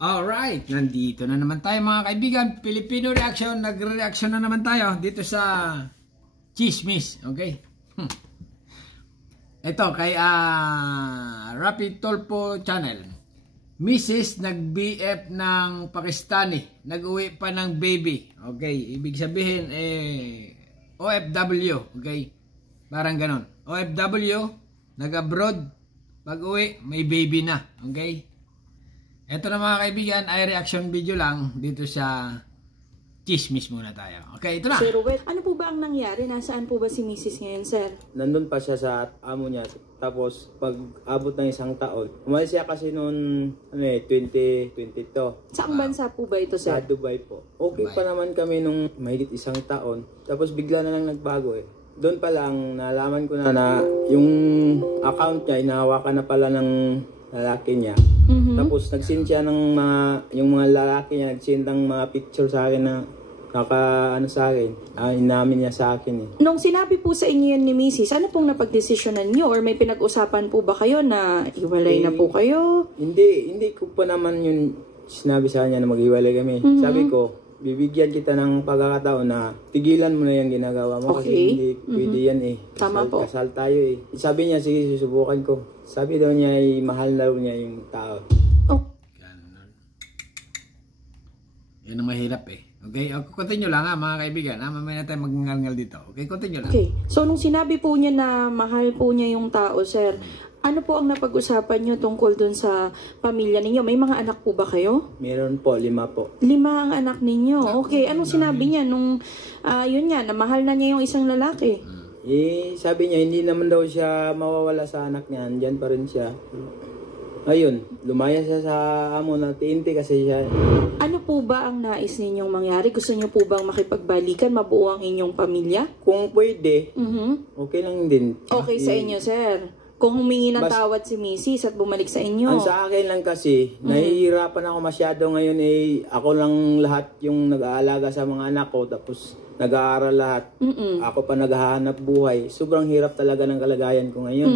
Alright, nandito na naman tayo mga kaibigan. Filipino reaction, nagre-reaction na naman tayo dito sa Chismis, okay? Ito kay Rapid Tolpo Channel. Mrs. nag-BF ng Pakistani, nag-uwi pa ng baby. Okay, ibig sabihin OFW, okay? Parang ganon. OFW, nag-abroad, pag-uwi, may baby na, okay? Ito na mga kaibigan, ay reaction video lang dito sa Chismis muna tayo. Okay, ito na. Sir Ruel, ano po ba ang nangyari? Nasaan po ba si Mrs. ngayon, sir? Nandun pa siya sa amo niya. Tapos, pag abot ng isang taon, umalis siya kasi noon 2022. Saang bansa po ba ito, sir? Sa Dubai po. Okay Dubai. pa naman kami nung mahigit isang taon. Tapos bigla na lang nagbago eh. Doon pa lang, nalaman ko na yung account niya, inahawakan na pala ng lalaki niya. Tapos nag-send siya ng yung mga lalaki niya, nag-send ng mga picture sa akin na sa akin. Inamin niya sa akin eh. Nung sinabi po sa inyo yan ni Mrs., ano pong napagdesisyonan niyo? Or may pinag-usapan po ba kayo na iwalay na po kayo? Hindi ko pa naman yun sinabi sa kanya na maghiwalay kami. Sabi ko, bibigyan kita ng pagkakataon na tigilan mo na yung ginagawa mo kasi hindi pwede yan eh. Tama po. Kasal tayo eh. Sabi niya, sige, susubukan ko. Sabi daw niya, mahal daw niya yung tao. Oh. Yan ang mahirap eh. Okay, continue lang mga kaibigan. Mamaya na tayo magngal-ngal dito. Okay, continue lang. Okay. So, nung sinabi po niya na mahal po niya yung tao, sir, ano po ang napag-usapan niyo tungkol dun sa pamilya ninyo? May mga anak po ba kayo? Meron po, 5 po. 5 ang anak ninyo. Okay, anong sinabi niya nung, yun nga, na mahal na niya yung isang lalaki? Sabi niya, hindi naman daw siya mawawala sa anak niya. Andyan pa rin siya. Ayun, lumaya siya sa amo na TNT kasi siya. Ano po ba ang nais ninyong mangyari? Gusto niyo po bang makipagbalikan, mabuo ang inyong pamilya? Kung pwede, okay lang din. Okay sa inyo, sir. Kung humingi ng tawad si Mrs. at bumalik sa inyo. Ang sa akin lang kasi, nahihirapan ako masyado ngayon eh. Ako lang lahat yung nag-aalaga sa mga anak ko. Tapos nag-aaral lahat. Ako pa naghahanap buhay. Sobrang hirap talaga ng kalagayan ko ngayon.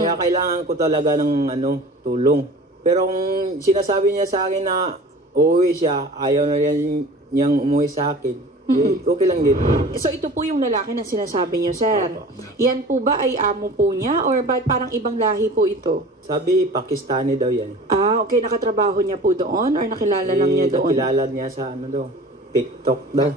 Kaya kailangan ko talaga ng tulong. Pero kung sinasabi niya sa akin na uuwi siya, ayaw na rin niyang umuwi sa akin. Okay lang din. So ito po yung lalaki na sinasabi niyo, sir. Yan po ba ay amo po niya or parang ibang lahi po ito? Sabi, Pakistani daw yan. Okay. Nakatrabaho niya po doon or nakilala lang niya doon? Nakilala niya sa TikTok daw.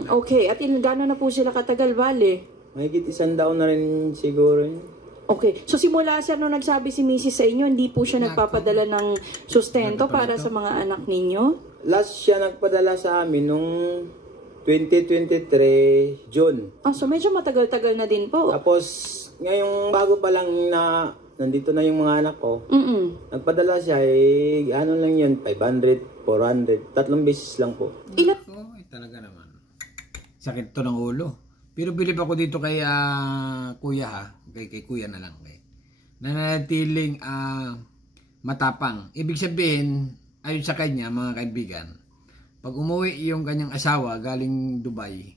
Okay. At gano'n na po sila katagal, bale? Mahigit 1 taon na rin siguro yun. Okay. So simula, sir, nung nagsabi si Mrs. sa inyo, hindi po siya nagpapadala ng sustento para sa mga anak ninyo? Last siya nagpadala sa amin nung 2023 June. So medyo matagal-tagal na din po. Tapos, ngayong bago pa lang na nandito na yung mga anak ko, nagpadala siya lang yun, 500, 400, 3 beses lang po. Talaga naman. Sakit to ng ulo. Pero bilib ako dito kay kuya ha. Kay kuya na lang. Nanatiling matapang. Ibig sabihin, ayon sa kanya mga kaibigan, pag umuwi yung kanyang asawa galing Dubai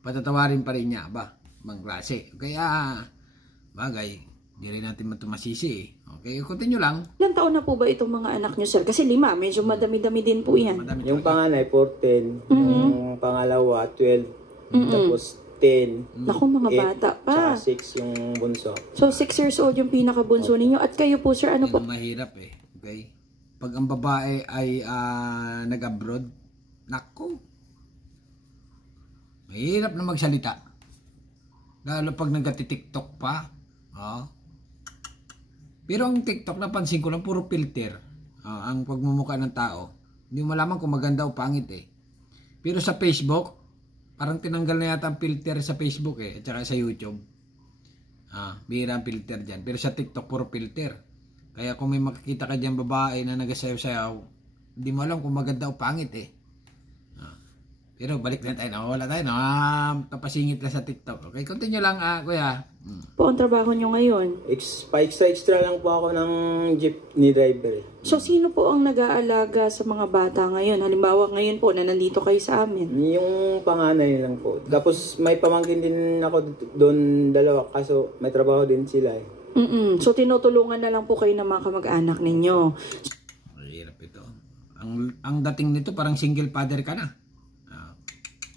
patatawarin pa rin niya ba? Mang klase. Kaya bagay, di rin natin matumasisi eh. Okay, continue lang. Ilang taon na po ba itong mga anak niyo, sir? Kasi 5, medyo madami-dami din po yan. Yung panganay, 14. Yung pangalawa, 12. Tapos 10. Naku, mga bata pa. Tsaka 6 yung bunso. So 6 years old yung pinakabunso ninyo. At kayo po, sir, ano po? Mahirap eh. Okay? Pag ang babae ay nag-abroad, naku, mahirap na magsalita. Lalo pag nagati-TikTok pa. Pero ang TikTok, napansin ko lang, puro filter. Ang pagmumukha ng tao. Hindi mo malaman kung maganda o pangit eh. Pero sa Facebook, parang tinanggal na yata ang filter sa Facebook eh. At saka sa YouTube. Bihira ang filter dyan. Pero sa TikTok, puro filter. Kaya kung may makikita ka dyan babae na nagasayaw-sayaw, hindi mo alam kung maganda o pangit eh. Pero balik na tayo. Wala tayo. Kapasingit na sa TikTok. Okay, continue lang kuya. Po ang trabaho nyo ngayon? Extra lang po ako ng jeepney driver. So sino po ang nag-aalaga sa mga bata ngayon? Halimbawa ngayon po na nandito kayo sa amin. Yung panganay lang po. Tapos may pamangkin din ako doon 2 kaso may trabaho din sila eh. So tinutulungan na lang po kayo ng mga kamag-anak ninyo. Mahirap ito. Ang dating nito parang single father ka na.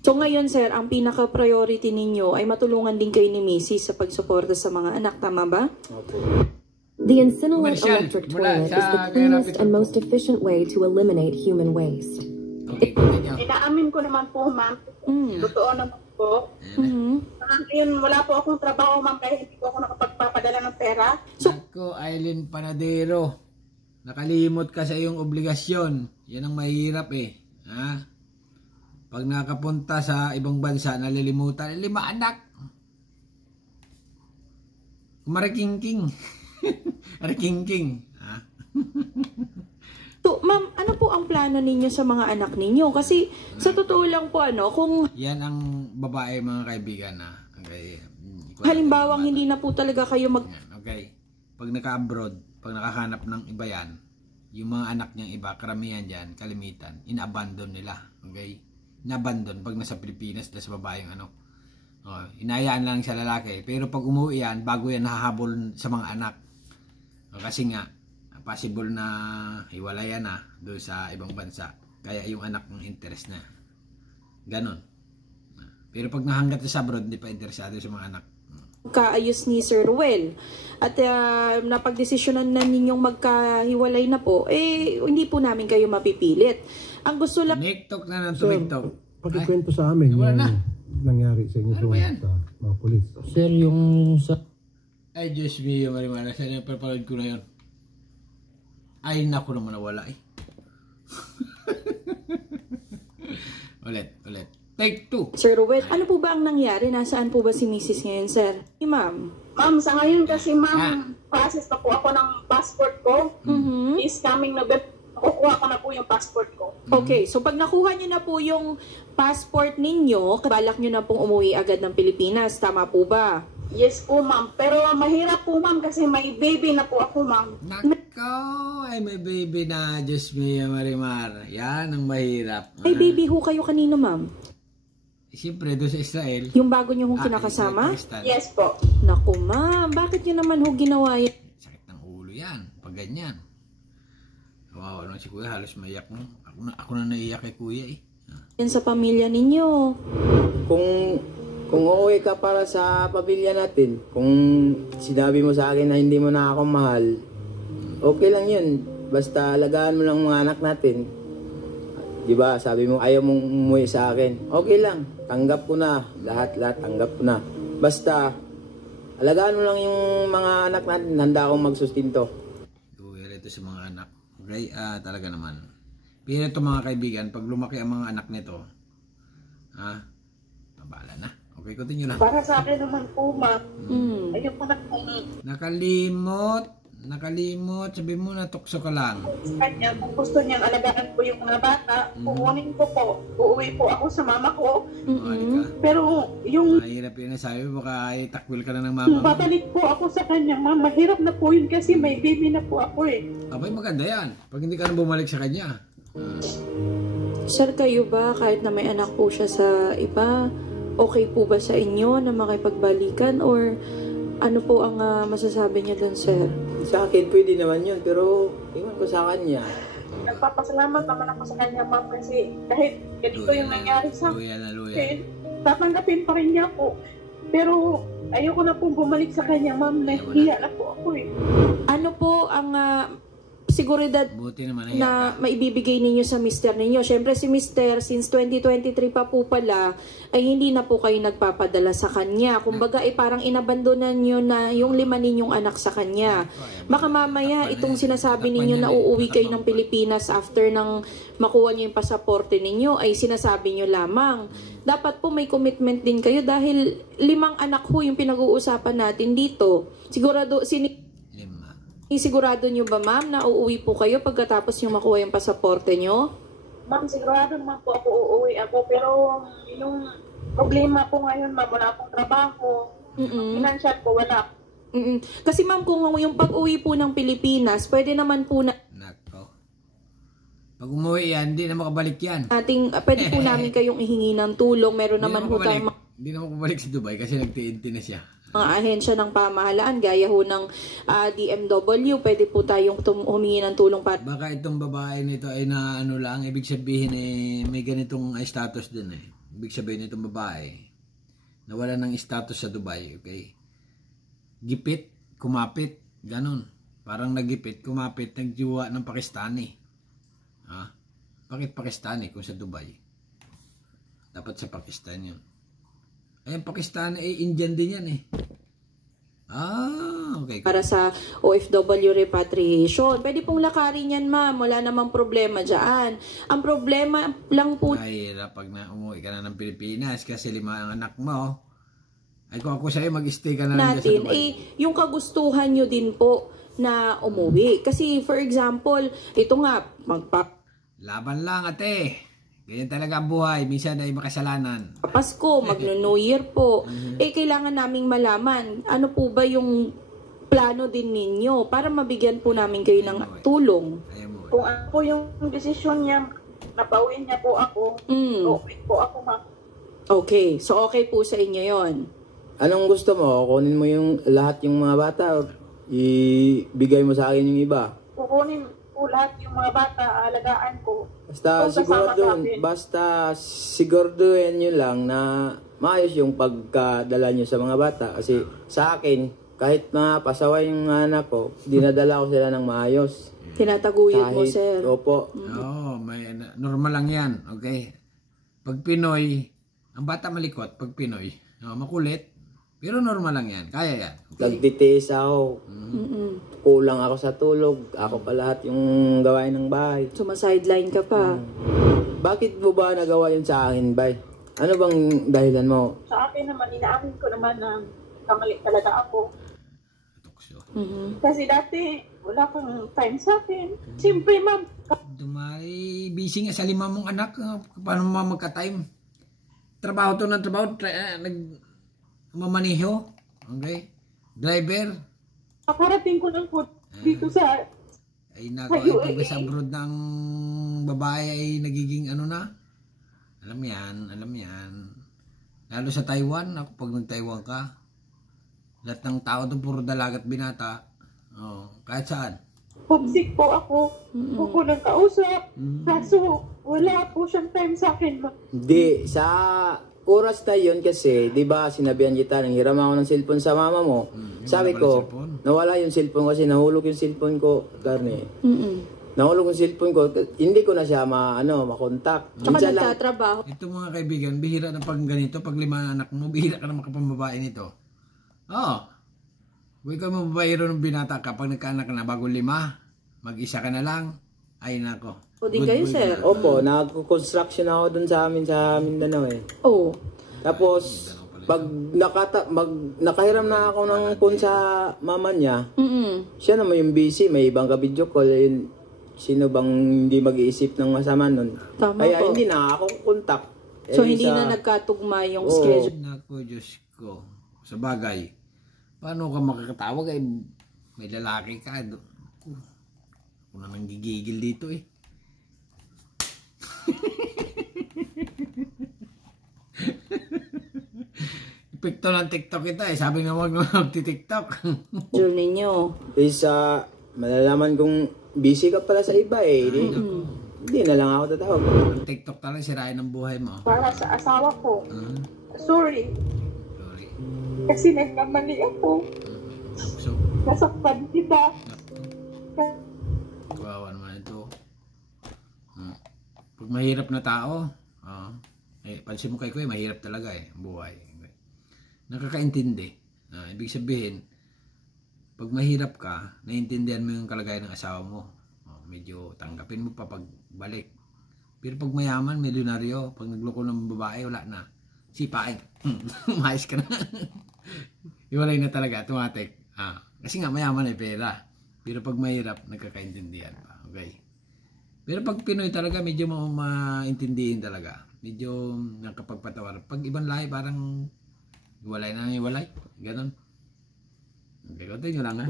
So ngayon sir, ang pinaka-priority ninyo ay matulungan din kayo ni Mrs. sa pagsuporta sa mga anak, tama ba? Opo. The Incinalate Commercial. electric Mula toilet sa is the Kaya cleanest Rapid and po. most efficient way to eliminate human waste. Okay, continue. Inaamin ko naman po, ma'am. Totoo naman po. Ngayon, wala po akong trabaho, ma'am, kaya hindi po ako nakapagpapadala ng pera. Nako, Aileen Panadero. Nakalimot ka sa iyong obligasyon. Yan ang mahirap eh. Ha? Pag nakapunta sa ibang bansa, nalilimutan. 5 anak. Marikingking. Marikingking. Ha? So, ma'am, ano po ang plano ninyo sa mga anak ninyo? Kasi sa totoo lang po kung Yan ang babae mga kaibigan na. Okay. halimbawang hindi na po talaga kayo Yan, okay. Pag naka-abroad, pag nakahanap ng iba yan, yung mga anak niyang iba, karamihan dyan, kalimitan, inabandon nila. Okay? Inabandon pag nasa Pilipinas, sa babae yung inayaan lang sa lalaki. Pero pag umuwi yan, bago yan nahahabol sa mga anak. Kasi nga, possible na hiwalayan na doon sa ibang bansa. Kaya yung anak ng interest na. Ganon. Pero pag nahanggat sa abroad, hindi pa interesado sa mga anak. kaayos ni Sir Ruel at napagdesisyonan na ninyong magkahiwalay na po, hindi po namin kayo mapipilit. Ang gusto lang... Tumiktok na ng Sir, tumiktok. pakikwento sa amin wala yung na. nangyari sa inyo Ano ba yan? sa mga polis. Sir, yung sa... Ay, Diyos mio, Marimara. Saan yung papalad ko na yun? Ay, naku naman nawala eh. ulit. Take 2. Sir Ruel, ano po ba ang nangyari? Nasaan po ba si Mrs. ngayon, sir? Ma'am. Ma'am, sa ngayon kasi, ma'am, process pa po ako ng passport ko. Is coming November, nakukuha ko na po yung passport ko. Okay, so pag nakuha nyo na po yung passport ninyo, balak nyo na pong umuwi agad ng Pilipinas. Tama po ba? Yes po, ma'am. Pero mahirap po, ma'am, kasi may baby na po ako, ma'am. Nako, ay may baby na. Diyos mio, Marimar. Yan ang mahirap. May baby ho kayo kanino, ma'am? Siyempre, doon sa Israel. Yung bago nyo hong kinakasama? Pakistan. Yes po. Naku, ma'am, bakit nyo naman ho ginawa yan? Sakit ng ulo yan. Pag ganyan. Wow, ano si kuya, halos maiyak mo. Ako na naiyak kay kuya eh. Yan sa pamilya ninyo. Kung uuwi ka para sa pamilya natin, kung sinabi mo sa akin na hindi mo na ako mahal, okay lang yun. Basta alagaan mo lang mga anak natin. Diba, sabi mo ayaw mong umuwi sa akin. Okay lang, tanggap ko na. Lahat tanggap ko na. Basta, alagaan mo lang yung mga anak natin. Handa akong magsustinto. Kuya rito sa mga anak. Okay, talaga naman. Pero ito mga kaibigan, pag lumaki ang mga anak nito, pabala na. Okay, continue na. Para sa akin naman po, ma'am, ayun po na kung Nakalimot, sabi mo na tukso ka lang. sa kanya, kung gusto niyang alagaan ko yung mga bata, kukunin ko po. Uuwi po ako sa mama ko. Pero yung Mahirap yun na sabi mo, baka itakwil ka na ng mama mo. babalik po ako sa kanya, ma'am, mahirap na po yun kasi may baby na po ako eh. Abay, maganda yan. Pag hindi ka na bumalik sa kanya. Sir, kayo ba, kahit na may anak po siya sa iba, okay po ba sa inyo na makipagbalikan or ano po ang masasabi niya dun, sir? Sa akin, pwede naman yun, pero iwan ko sa kanya. Nagpapasalamat naman ako sa kanya, ma'am, kasi kahit ganito yung nangyari sa Luya na luya. akin, tatanggapin pa rin niya po. Pero ayoko na pong bumalik sa kanya, ma'am, nahihiya na po ako eh. Ano po ang seguridad Buti naman na maibibigay ninyo sa mister ninyo? Siyempre si mister, since 2023 pa po pala, ay hindi na po kayo nagpapadala sa kanya. Kumbaga, parang inabandonan nyo na yung 5 ninyong anak sa kanya. Baka mamaya, itong sinasabi ninyo na uuwi kayo ng Pilipinas after nang makuha nyo yung pasaporte ninyo, ay sinasabi nyo lamang. Dapat po may commitment din kayo dahil 5 anak ho yung pinag-uusapan natin dito. Sigurado nyo ba, ma'am, na uuwi po kayo pagkatapos yung makuha yung pasaporte nyo? Ma'am, sigurado naman po ako uuwi ako, pero yung problema po ngayon, ma'am, wala akong trabaho. Financial po, wala. Kasi ma'am, kung yung pag-uwi po ng Pilipinas, pwede naman po na Nako. Pag umuwi yan, hindi na makabalik yan. pwede po namin kayong ihingi ng tulong. Meron naman po tayong Hindi na makabalik sa Dubai kasi nagtiinti na siya. mga ahensya ng pamahalaan, gaya ho ng DMW, pwede po tayong humingi ng tulong para... Baka itong babae nito ay na ano lang, ibig sabihin may ganitong status din eh. Ibig sabihin itong babae, nawala ng status sa Dubai, okay? Gipit, kumapit, ganun. Parang nagipit, kumapit, nagjiwa ng Pakistani. Bakit Pakistani kung sa Dubai? Dapat sa Pakistan yun. Ayun, Pakistan Indian din yan eh. Okay. Para sa OFW repatriation. Pwede pong lakarin yan, ma'am. Wala namang problema dyan. Ang problema lang po... Ay, pag na umuwi ka na ng Pilipinas kasi 5 ang anak mo, ay kung ako sa'yo, mag-stay ka na lang natin, sa Dubai. yung kagustuhan nyo din po na umuwi. Kasi, for example, ito nga, Laban lang, ate. Ganyan talaga ang buhay. Minsan ay makasalanan. Pasko, magno-New Year po. Kailangan naming malaman, ano po ba yung plano din ninyo para mabigyan po namin kayo ng tulong. Kung ano po yung desisyon niya, napauwi niya po ako, okay po ako, ma'am. Okay, so okay po sa inyo yon. Anong gusto mo? Kunin mo yung lahat yung mga bata o ibigay mo sa akin yung iba? Kukunin po lahat yung mga bata, alagaan ko. Basta siguraduhin nyo lang na maayos yung pagkadala nyo sa mga bata. Kasi sa akin, kahit mga pasaway yung anak ko, dinadala ko sila ng maayos. Tinataguyod mo, sir. Opo. Normal lang yan, okay? Pag Pinoy, ang bata malikot, pag Pinoy, makulit, pero normal lang yan, kaya yan. Okay? Nagtitiis ako. Kulang ako sa tulog. Ako pa lahat yung gawain ng bahay. Sumasideline ka pa. Bakit mo ba nagawa yun sa akin, bay? Ano bang dahilan mo? Sa akin naman, inaamin ko naman na kamali talaga ako. Kasi dati, wala kang time sa akin. Siyempre, ma'am. Dumay, busy nga sa 5 mong anak, paano mo magka-time? Trabaho to ng trabaho, mamaniho, okay? Driver. Nakarating ko ng food dito sa... Ay nako, ay pag sa abroad ng babae ay nagiging ano na? Alam yan. Lalo sa Taiwan, ako pag nag-Taiwan ka, lahat ng tao doon puro dalagat binata. Kahit saan. Homesick po ako. Ako nang kausap. Kaso, wala po siyang time sa akin. Hindi, sa oras na yun kasi, di ba sinabihan kita, nang hiram ako ng cellphone sa mama mo. Sabi ko, nawala yung cellphone kasi nahulog yung cellphone ko, Garni. Nahulog yung cellphone ko, hindi ko na siya makontak. Tsaka nagtatrabaho. Ito mga kaibigan, bihira na pag ganito, pag 5 anak mo, bihira ka na makapambabae nito. Kung ikaw mababayero ng binata ka, pag nagkaanak ka na bago 5, mag-isa ka na lang, ay nako. O di kayo, sir? Opo, nag-construction ako dun sa amin sa Mindanao eh. Tapos, pag nakahiram na ako ng phone sa mama niya, siya naman yung busy, may ibang ka-video call. Sino bang hindi mag-iisip ng masama nun? Kaya hindi na ako kontak. So, hindi na nagkatugma yung schedule. Nako, Diyos ko. Sa bagay, paano ka makakatawag ay may lalaki ka? Ako na nang gigigil dito eh. Epekto ng TikTok ito eh. Sabi nga wag na mag-TikTok. Journey nyo. Isa, malalaman kung busy ka pala sa iba eh. Hindi na lang ako tatawag. Ang TikTok talaga sirain ang buhay mo. Para sa asawa ko. Sorry. Kasi nagkamali ako. So, Nasaktan kita. kawawa naman ito. Pag mahirap na tao, pansin mo kay Kuya, mahirap talaga eh, ang buhay. Nakakaintindi. Ibig sabihin, pag mahirap ka, naiintindihan mo yung kalagayan ng asawa mo. Medyo tanggapin mo pa pagbalik. Pero pag mayaman, milyonaryo, pag nagloko ng babae, wala na. Sipain. Umayos ka na. Iwalay na talaga, automatic. Kasi nga mayaman ay pera. Pero pag mahirap, nagkakaintindihan pa. Okay. Pero pag Pinoy talaga, medyo maintindihin talaga. Medyo nakapagpatawar. Pag ibang lahi, parang iwalay na iwalay. Ganon. Okay, continue lang ha.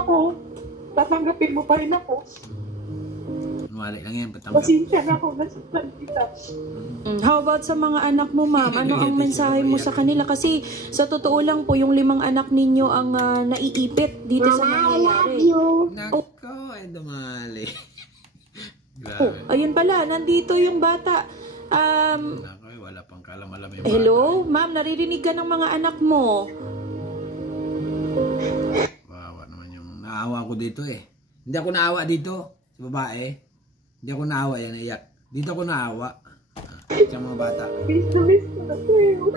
Ako, tatanggapin mo pa rin ako. Kunwari lang yan, patanggap. Pasensya na ako, nasaktan kita. How about sa mga anak mo, ma'am? Ano ang mensahe mo sa kanila? Kasi sa totoo lang po, yung 5 anak ninyo ang naiipit dito sa nangyayari. Nako, ay dumali. Oh, Grabe. ayun pala, nandito yung bata. Nako, wala pang kalam-alam yung Hello? Ma'am, naririnig ka ng mga anak mo. Wawa naman yung naawa ko dito eh. Hindi ako naawa dito sa babae. Hindi ako naawa yan, iyak. Dito ako naawa. Sa mga bata. Miss ko na kayo.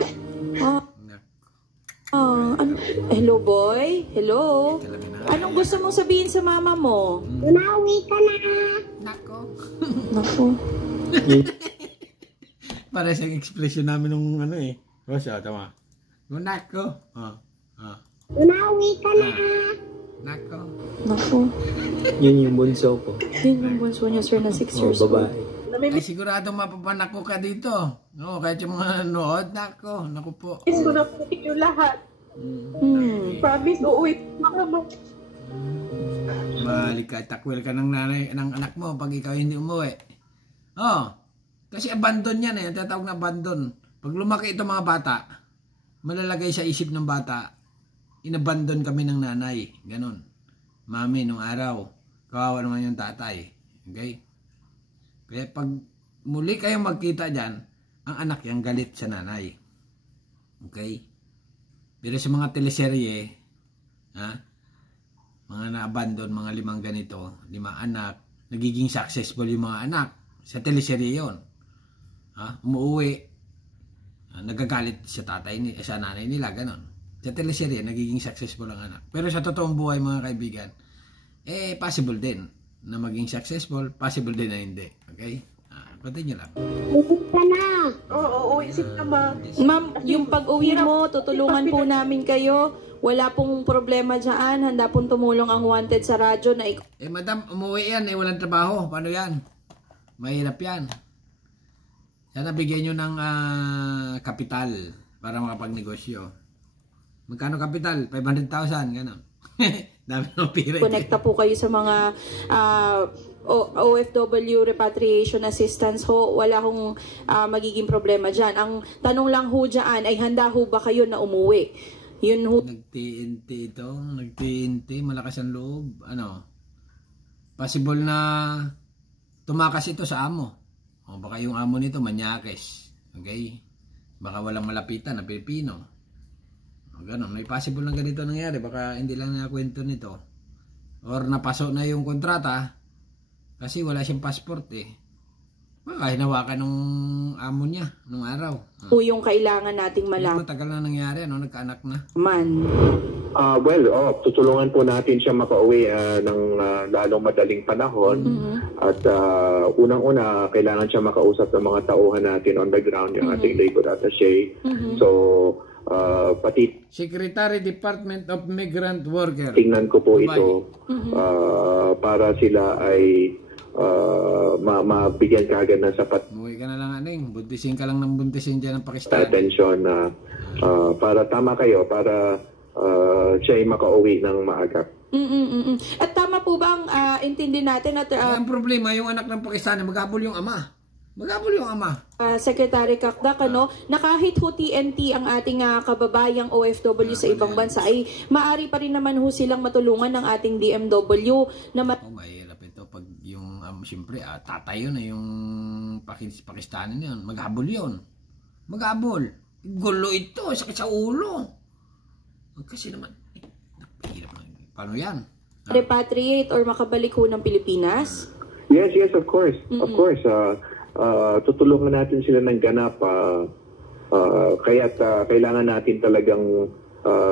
Hello, boy? Hello? Anong gusto mong sabihin sa mama mo? Unawi ka na. Nako. Naku. Para siyang expression namin nung ano eh. Rosa, tama. Nako. Unawi ka na. Nako. Naku. Yun yung bunso ko. Yun yung bunso niya, sir, na 6 years old. Babae. Ay sigurado mapapanako ka dito. No, kahit yung mga nanood, nako. Naku po. Miss ko na po yung lahat. Promise, uuwi ka na. Balik ka, takwil ka ng nanay, ng anak mo pag ikaw hindi umuwi. Oh, kasi abandon yan eh. Tatawag na abandon. Pag lumaki ito mga bata, malalagay sa isip ng bata, inabandon kami ng nanay. Ganon. Mami, nung araw, kawawa naman yung tatay. Okay? Kaya pag muli kayong magkita dyan, ang anak yung galit sa nanay. Okay? Pero sa mga teleserye, mga na-abandon, mga 5 ganito, 5 anak, nagiging successful yung mga anak. Sa teleserye yun. Umuwi, nagagalit sa tatay, sa nanay nila, ganon. Sa teleserye, nagiging successful ang anak. Pero sa totoong buhay, mga kaibigan, possible din na maging successful, possible din na hindi. Okay? Continue lang. Oo, isip na ba? Ma'am, yung pag-uwi mo, tutulungan po namin kayo. Wala pong problema dyan. Handa pong tumulong ang wanted sa radyo na Madam, umuwi yan, walang trabaho. Paano yan? Mahirap yan. Sana bigyan nyo ng kapital para makapagnegosyo. Magkano kapital? 500,000, gano'n. Dami ng pira. Connecta po kayo sa mga OFW repatriation assistance ho. Wala hong magiging problema dyan. Ang tanong lang ho dyan ay handa ho ba kayo na umuwi? Yun ho. Nag-TNT ito. Nag-TNT. Malakas ang loob. Possible na tumakas ito sa amo. O baka yung amo nito manyakes. Okay? Baka walang malapitan na Pilipino. Ganon, may possible na ganito nangyari. Baka hindi lang nakakwento nito. Or napasok na yung kontrata kasi wala siyang passport eh. Baka hinawakan nung amo niya nung araw. Po yung kailangan nating malaman. Matagal na nangyari, nagkaanak na. Tutulungan po natin siya makauwi ng lalong madaling panahon. At unang-una, kailangan siya makausap ng mga tauhan natin on the ground, yung ating labor attaché. So, pati Secretary Department of Migrant Worker. tingnan ko po ito para sila ay mabigyan kaagad ng sapat Buhay ka na lang buntisin ka lang ng buntisin dyan ng Pakistan. atensyon na para tama kayo, para siya ay makauwi ng maaga. At tama po bang intindi natin at Ang problema, yung anak ng Pakistan, maghabol yung ama. Secretary Kakdak, na kahit ho TNT ang ating kababayang OFW sa ibang bansa ay maaari pa rin naman ho silang matulungan ng ating DMW na Mahirap ito pag yung siyempre tatay yun yung Pakistani yun, maghabol yun. Gulo ito, sakit sa ulo. Kasi naman hirap na. Paano yan? repatriate or makabalik ho ng Pilipinas? Yes, of course. Of course. Tutulungan natin sila ng ganap. Kaya kailangan natin talagang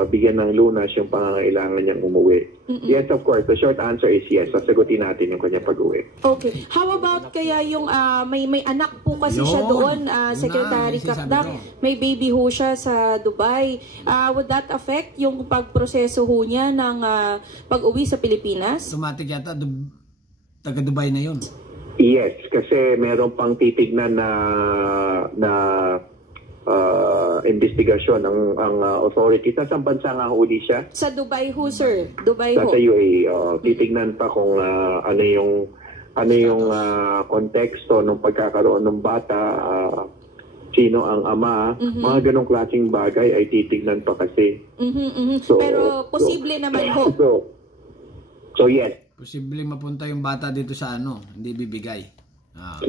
bigyan ng lunas yung pangangailangan niyang umuwi. Yes, of course. The short answer is yes. Sasagutin natin yung kanyang pag-uwi. Okay. How about kaya yung may anak po kasi siya doon, Secretary Kakdak. May baby ho siya sa Dubai. Would that affect yung pagproseso ho niya ng pag-uwi sa Pilipinas? Automatic yata, taga Dubai na yun. Yes, kasi meron pang titignan na investigasyon ang authority. Sa bansa nga huli siya? Sa Dubai ho, sir. Dubai ho. Sa UAE. Titignan pa kung ano yung ano yung konteksto ng pagkakaroon ng bata, sino ang ama, mga ganong klaseng bagay ay titignan pa kasi. So, pero posible naman ho. So yes. Posible mapunta yung bata dito sa hindi bibigay.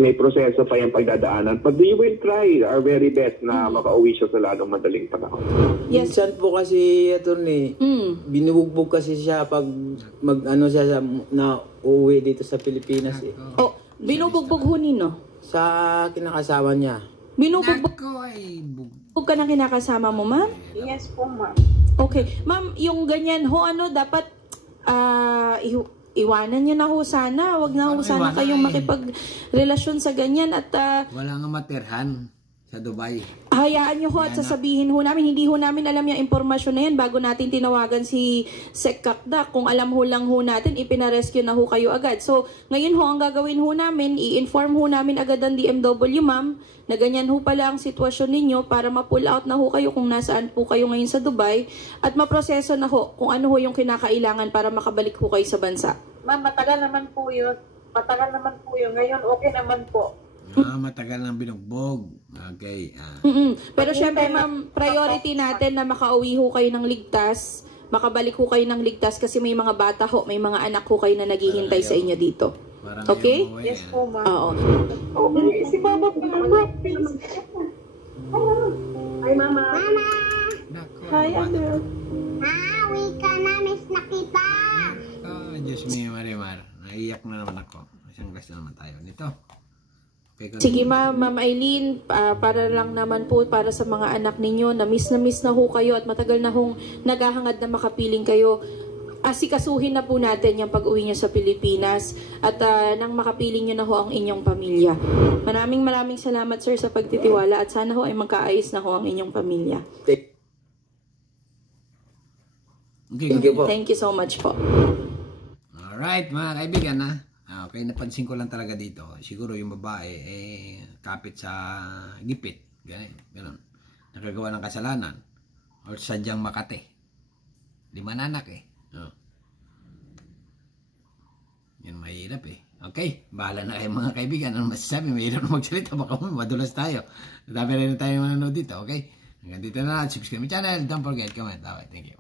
May proseso pa yung pagdadaanan. But we will try our very best na makauwi siya sa lalong madaling panahon. Yes. Minsan po kasi, attorney, binubugbog kasi siya pag siya na uuwi dito sa Pilipinas. Oh, binubugbog ho nino? Sa kinakasama niya. Binubugbog Nako ay ka ng kinakasama mo, ma'am? Yes po, ma'am. Okay. Ma'am, yung ganyan ho, dapat iwanan niyo na ho sana. Huwag na ho sana kayong makipagrelasyon sa ganyan at wala nga materhan sa Dubai. hayaan niyo ho at sasabihin ho namin, hindi ho namin alam yung impormasyon na yan bago natin tinawagan si Sec Kakdak. Kung alam ho lang ho natin, ipinarescue na ho kayo agad. So, ngayon ho, ang gagawin ho namin, i-inform ho namin agad ang DMW, ma'am, na ganyan ho pala ang sitwasyon ninyo para ma-pull out na ho kayo kung nasaan po kayo ngayon sa Dubai at maproseso na ho kung ano ho yung kinakailangan para makabalik ho kayo sa bansa. Ma'am, matagal naman po yun. Ngayon, okay naman po. Matagal nang binugbog. Okay. Pero syempre, ma'am, priority natin na makauwi ho kayo ng ligtas, makabalik ho kayo ng ligtas kasi may mga bata ho, may mga anak ho kayo na naghihintay sa inyo dito. Okay? Yes po, ma'am. Oo. Si Papa po naman. Hi, Mama. Hi, Andrew. Uwi ka na, miss na kita. Diyos me, Marimar. Naiyak na naman ako. Isang gas na naman tayo nito. Sige Ma'am Eileen, para lang naman po para sa mga anak ninyo, na miss na ho kayo at matagal na hong naghahangad na makapiling kayo. Asikasuhin na po natin yung pag-uwi nyo sa Pilipinas at nang makapiling nyo na ho ang inyong pamilya. Maraming salamat sir sa pagtitiwala at sana ho ay magkaayos na ho ang inyong pamilya. Thank you so much po. Alright mga kaibigan okay, napansin ko lang talaga dito. Siguro yung babae kapit sa gipit. Ganun. Nakagawa ng kasalanan. O sadyang makate. 5 anak Yan mahirap Okay, bahala na kayo mga kaibigan. Ano masasabi? Mahirap na magsalita. Baka madulas tayo. Dami rin na tayo manonood dito. Okay? Hanggang dito na. Subscribe my channel. Don't forget, comment. Okay, thank you.